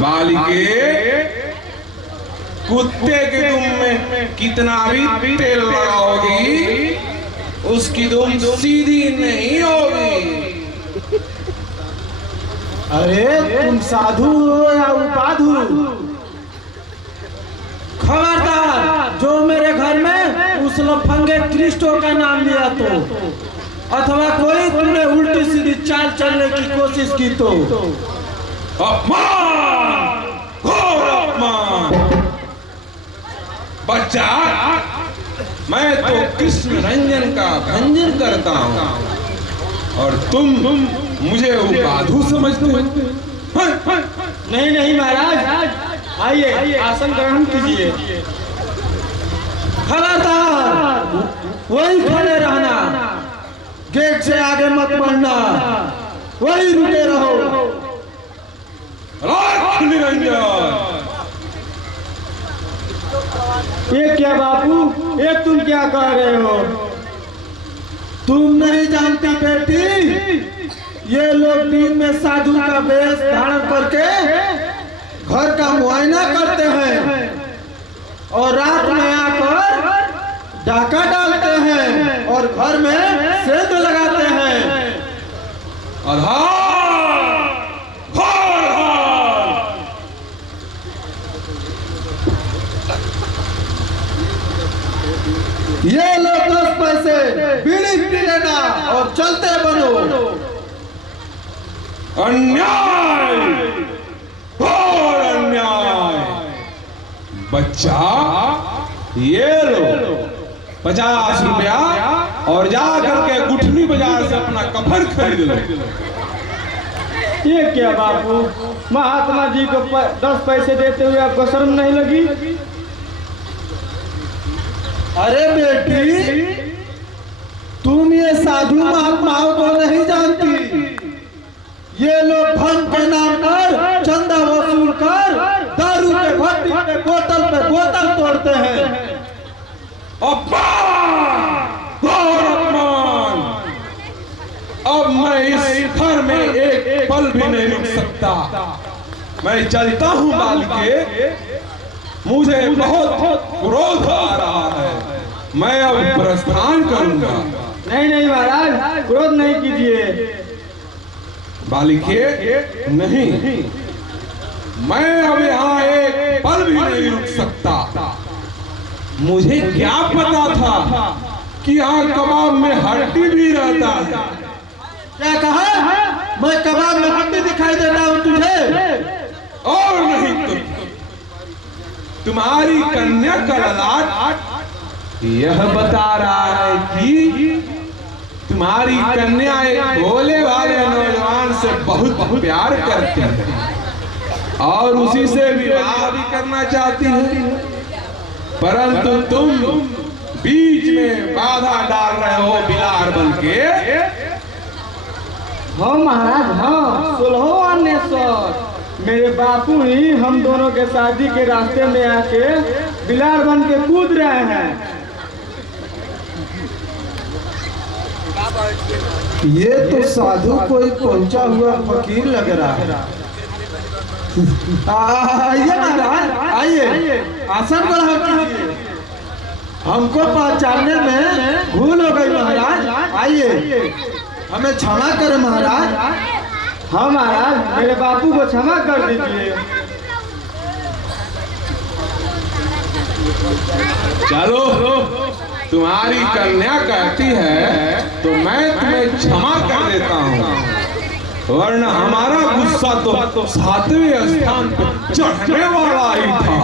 बालिके, कुत्ते के दुम में कितना भी तेल लगाओगी, उसकी दुम सीधी नहीं होगी। अरे तुम साधु हो या उपाधु? खबरदार, जो मेरे घर में उस लफंगे क्रिस्टो का नाम लिया तो, अथवा कोई तुमने उल्टी सीधी चाल चलने की कोशिश की तो अपमान, घोर अपमान। बच्चा, मैं तो कृष्ण रंजन का भंजन करता हूँ और तुम मुझे उपाधु समझते हो। नहीं नहीं महाराज, आइए आसन ग्रहण कीजिए। खबरदार, वही खड़े रहना, गेट से आगे मत बढ़ना, वही रुके रहो। लाख निरंजन। ये क्या बापू, ये तुम क्या कह रहे हो? तुम नहीं जानती बेटी, ये लोग दिन में साधु का वेश धारण करके घर का मुआयना करते हैं और रात में आकर डाका डालते हैं और घर में सेंध लगाते हैं। ये लो 10 पैसे, बीड़ी पी लेना और चलते बनो। अन्याय, घोर अन्याय। बच्चा, ये लो 50 रुपया और जा करके गुठनी बाजार से अपना कफन खरीद लो। ये क्या बापू, महात्मा जी को 10 पैसे देते हुए आपको शर्म नहीं लगी? अरे बेटी, तुम ये साधु महात्माओं को नहीं जानती। ये लोग धन के नाम पर चंदा वसूल कर दारू के भट्टी पे बोतल तोड़ते हैं। अपमान! अब मैं इस घर में एक पल भी नहीं रुक सकता। मैं चलता हूँ बालिके, मुझे बहुत क्रोध आ रहा है। मैं अब प्रस्थान करूंगा। नहीं नहीं महाराज, क्रोध नहीं कीजिए। बालिके, नहीं, मैं अब यहाँ एक पल भी नहीं रुक सकता। मुझे क्या पता था कि यहाँ कबाब में हड्डी भी रहता है। क्या कहा? मैं कबाब में हड्डी दिखाई देता हूँ तुझे? और नहीं तो तुम्हारी कन्या का ललाट यह बता रहा है कि तुम्हारी कन्या एक भोले वाले नौजवान से बहुत प्यार करती है और उसी से विवाह भी करना चाहती है, परंतु तुम बीच में बाधा डाल रहे हो बिलार बनके। हाँ महाराज, हाँ, सुलहो अन्वेषण। मेरे बापू ही हम दोनों के शादी के रास्ते में आके बिलार बन के कूद रहे हैं। ये तो साधु कोई पहुंचा हुआ फकीर लग रहा है। आइए महाराज, आइए, आसन ग्रहण कीजिए। हमको पहचानने में भूल हो गई महाराज। आइए, हमें क्षमा करें महाराज। हाँ महाराज, मेरे बापू को क्षमा कर दीजिए। चलो, तुम्हारी कन्या कहती है तो मैं तुम्हें क्षमा कर देता हूँ, वरना हमारा गुस्सा तो 7वें स्थान पर चढ़ने वाला ही था।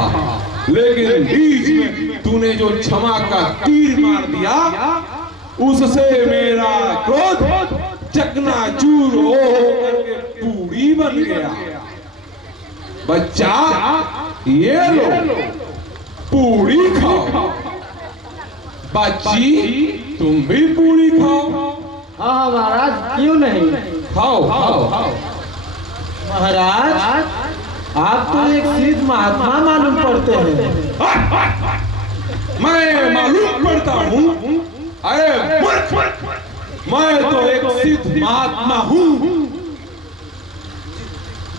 लेकिन बीच में तूने जो क्षमा का तीर मार दिया, उससे मेरा क्रोध चकनाचूर हो करके पूरी बन गया। बच्चा, ये लो, पूरी खाओ। बच्ची, तुम भी पूरी खाओ। हाँ महाराज, क्यों नहीं, खाओ खाओ। महाराज, आप तो एक सिद्ध महात्मा मालूम पड़ते हैं। मैं मालूम पड़ता हूँ? अरे मूर्ख, मैं तो एक सिद्ध महात्मा हूँ।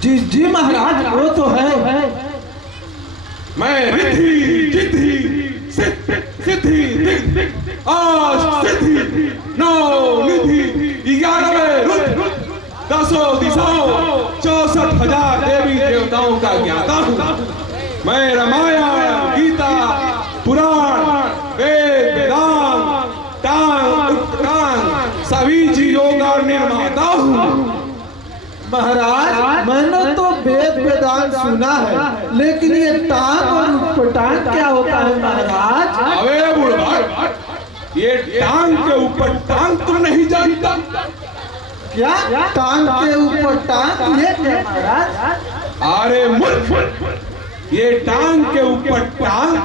जी जी महाराज, वो तो है। मैं रिद्धि जिद्धि सिद्धि दिग्धि सिद्धि नौ निधि 11वें रुद्र 10 दिशाओं 64,000 देवी देवताओं का ज्ञाता हूँ। मैं रामायण गीता पुराण वेद वेदांत टांग उपटांग सभी चीजों का निर्माता हूँ। महाराज, मैंने तो वेद वेदांत सुना है, लेकिन ये टांग और उपटांग क्या होता है महाराज? अबे बुढ़ा, ये टांग के ऊपर टांग तुम नहीं जानता क्या? टांग के ऊपर टांग, ये क्या महाराज? अरे मूर्ख, ये टांग के ऊपर टांग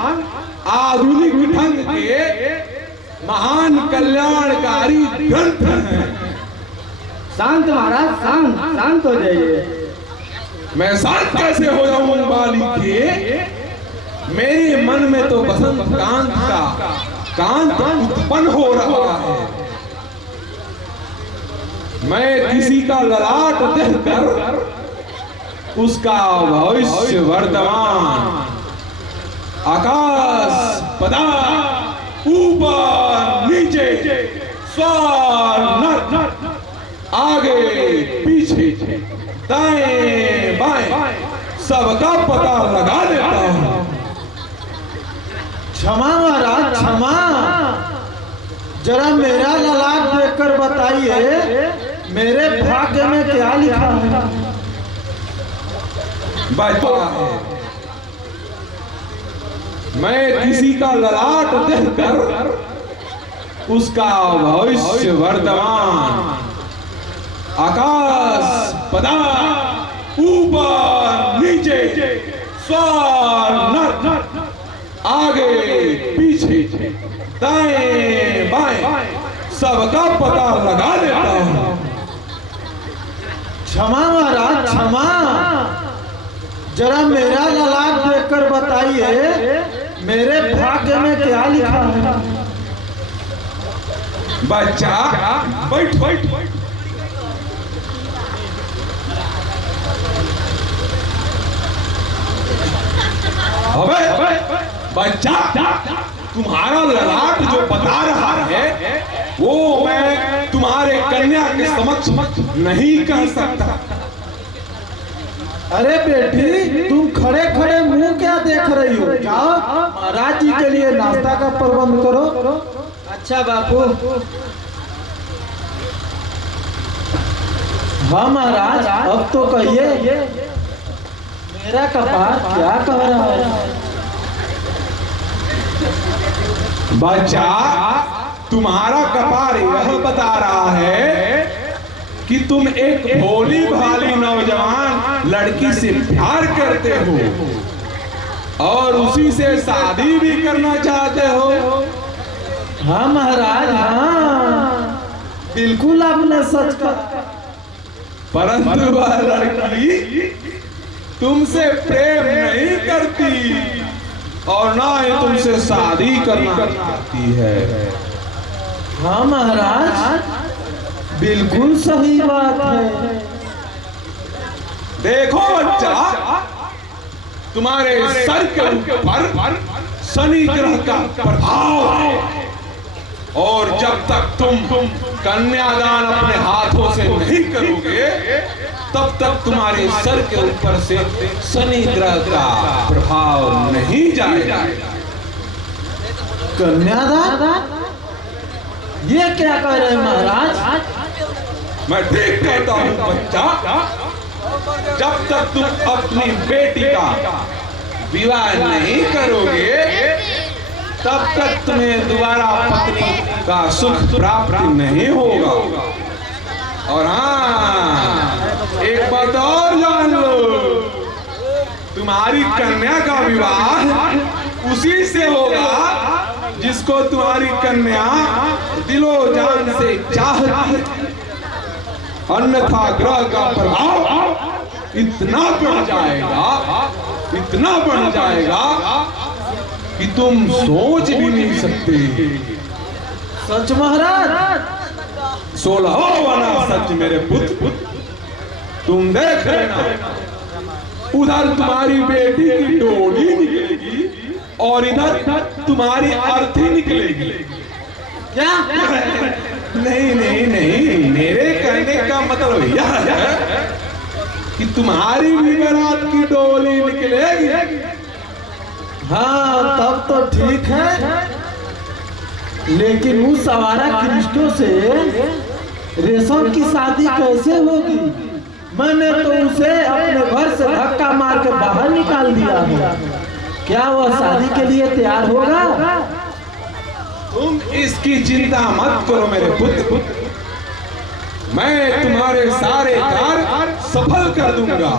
आधुनिक ढंग के महान कल्याणकारी ग्रंथ हैं। शांत महाराज, शांत हो जाइए। मैं शांत कैसे हो जाऊं बालिक के? मेरे मन में तो बसंत कांत का कांत उत्पन्न हो रहा है। मैं किसी का ललाट देखकर उसका भविष्य वर्तमान आकाश पदार्थ ऊपर नीचे स्वर नर आगे पीछे दाएं बाएं सबका पता लगा लेता हूँ। क्षमा महाराज, क्षमा। जरा मेरा ललाट देखकर बताइए, मेरे भाग्य में क्या लिखा है? मैं किसी का ललाट देखकर उसका भविष्य वर्तमान आकाश पदार्थ ऊपर नीचे स्वर नर आगे पीछे दाएं बाएं सबका पता लगा लेता हूँ। क्षमा महाराज, क्षमा। जरा मेरा ललाट देखकर बताइए, मेरे भाग्य में क्या लिखा है? बच्चा बैठ बैठ अबे बच्चा, तुम्हारा ललाट जो बता रहा है वो मैं तुम्हारे कन्या के समक्ष नहीं कह सकता। अरे बेटी, तुम खड़े खड़े मुंह क्या देख रही हो? जाओ महाराज जी के लिए नाश्ता का प्रबंध करो। अच्छा बापू। हाँ महाराज, अब तो कहिए, मेरा कपार क्या कह रहा है? बच्चा, तुम्हारा कपार यह बता रहा है कि तुम एक भोली भाली नौजवान लड़की से प्यार करते हो और उसी से शादी भी करना चाहते हो। हाँ महाराज, हाँ, बिल्कुल आपने सच कहा। परंतु वह लड़की तुमसे प्रेम नहीं करती और ना ही तुमसे शादी करना चाहती है। हाँ महाराज, बिल्कुल सही बात है। देखो बच्चा, तुम्हारे सर के ऊपर शनि ग्रह का प्रभाव है और जब तक तुम कन्यादान अपने हाथों से नहीं करोगे तब तक तुम्हारे सर के ऊपर से शनि ग्रह का प्रभाव नहीं जाएगा। कन्यादान? ये क्या कह रहे हैं महाराज? मैं ठीक कहता हूँ बच्चा, जब तक तुम अपनी बेटी का विवाह नहीं करोगे तब तक तुम्हें दोबारा पत्नी का सुख प्राप्त नहीं होगा। और हाँ, एक बात और जान लो, तुम्हारी कन्या का विवाह उसी से होगा जिसको तुम्हारी कन्या दिलो जान से चाहती, अन्यथा ग्रह का प्रभाव इतना बढ़ जाएगा कि तुम सोच भी नहीं सकते। सच महाराज? 16वां सच मेरे पुत्र, तुम देख लेना उधर तुम्हारी बेटी की डोली निकलेगी और इधर तुम्हारी अर्थी निकलेगी। क्या? नहीं नहीं नहीं, मेरे कहने का मतलब यह है कि तुम्हारी भी बारात की डोली निकलेगी। हाँ तब तो ठीक है, लेकिन उस आवारा कृष्णों से रेशम की शादी कैसे होगी? मैंने तो उसे अपने घर से धक्का मार के बाहर निकाल दिया है। क्या वह शादी के लिए तैयार होगा? तुम इसकी चिंता मत करो मेरे पुत्र, मैं तुम्हारे सारे कार्य सफल कर दूंगा।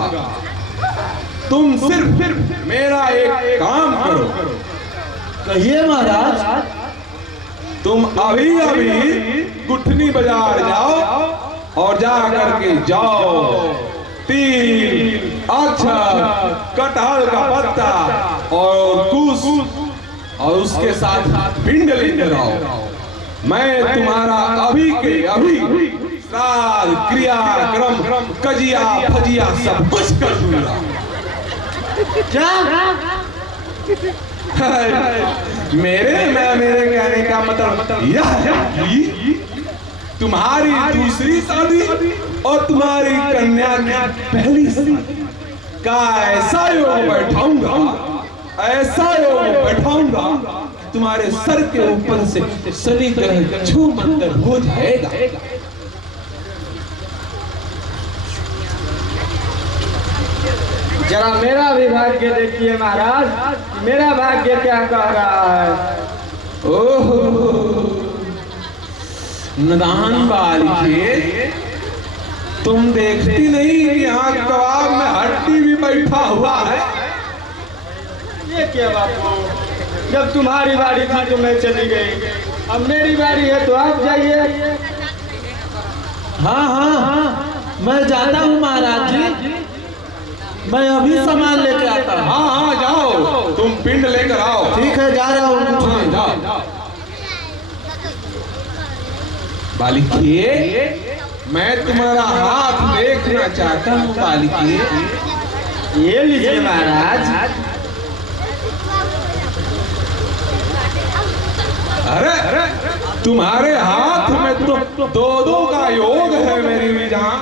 तुम सिर्फ मेरा एक काम करो। कहिए महाराज। तुम अभी अभी गुठनी बाजार जाओ और जा करके जाओ 3 अक्षर कटहल का पत्ता और कुश और उसके साथ पिंड लेकर आओ। मैं तुम्हारा अभी के अभी श्राद्ध क्रियाक्रम कजिया फजिया सब कुछ कर दूंगा। क्या? मेरे कहने का मतलब यह है कि तुम्हारी दूसरी शादी और तुम्हारी कन्या की पहली शादी का ऐसा योग बैठाऊंगा, ऐसा योग बैठाऊंगा, तुम्हारे सर के ऊपर से शनि ग्रह छू मंतर हो जाएगा। जरा मेरा भी भाग्य देखिए महाराज, मेरा भाग्य क्या कह रहा है। ओहो नदान बालिके, तुम देखती नहीं कि यहाँ कबाब में हड्डी भी बैठा हुआ है। ये क्या बापू, जब तुम्हारी बारी थी तो मैं चली गई, अब मेरी बारी है तो आप जाइए। हाँ हाँ हाँ मैं जाता हूँ महाराज जी, मैं अभी सामान लेके आता हूँ। हाँ हाँ जाओ, तुम पिंड लेकर आओ। ठीक है जा रहा हूँ। हाँ जाओ। बालिके, मैं तुम्हारा हाथ देखना चाहता हूँ बालिके। ये लीजिए महाराज। अरे तुम्हारे हाथ में तो 2 का योग है मेरी भी जान।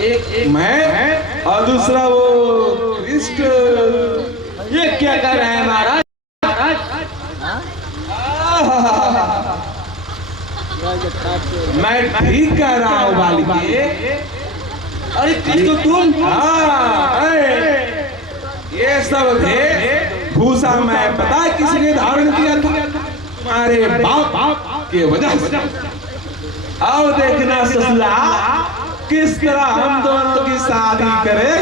एक मैं और दूसरा वो कृष्ण। ये क्या कर रहे हैं महाराज? मैं ठीक कह रहा हूँ बालिके। अरे कृष्ण तुम? हाँ ये सब थे भूसा मैं पता किसने धारण किया था? तुम्हारे बाप के वजह से। आओ देखना ससुरा किस तरह हम दोनों की शादी करें।